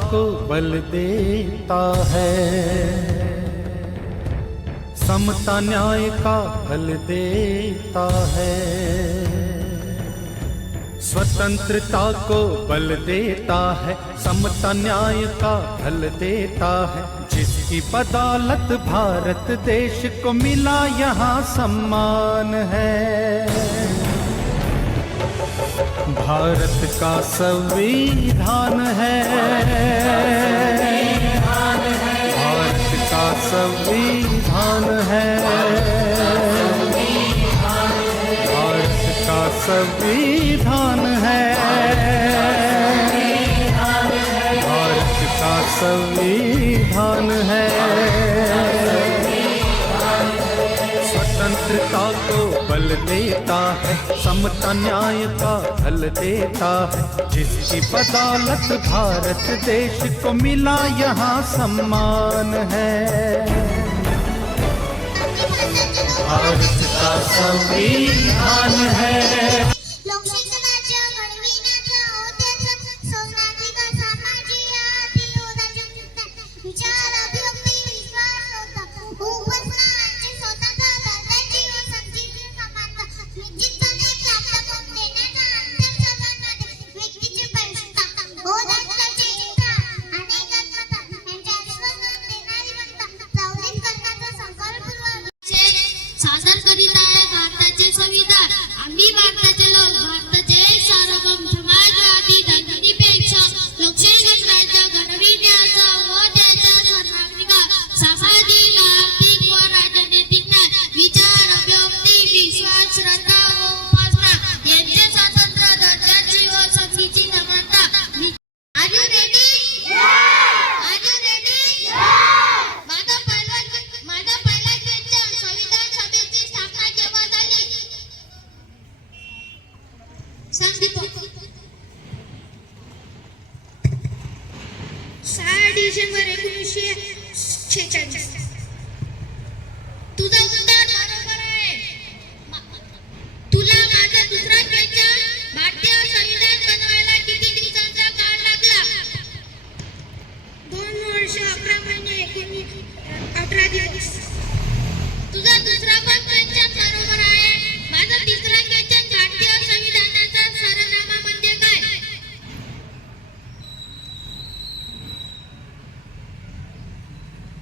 को बल देता है समता न्याय का बल देता है स्वतंत्रता को बल देता है समता न्याय का बल देता है जिसकी बदौलत भारत देश को मिला यहाँ सम्मान है भारत का संविधान है संविधान है भारत का संविधान है भारत का संविधान है स्वतंत्रता को बल देता है समता न्याय का फल देता है जिसकी बदौलत भारत देश को मिला यहाँ सम्मान है संविधान है डिव्हिजन वर एकोणीसशे छेचाळीस तुझा उद्धार बरोबर आहे तुला माझा दुसरा त्याच्या भारतीय संविधान बनवायला किती दिवसांचा काळ लागला दोन वर्ष अकरा महिने एकोणीस अठरा दिवस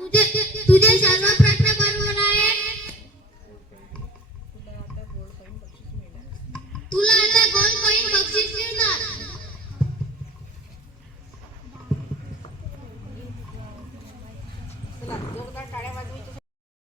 तुझे तुझे सर्व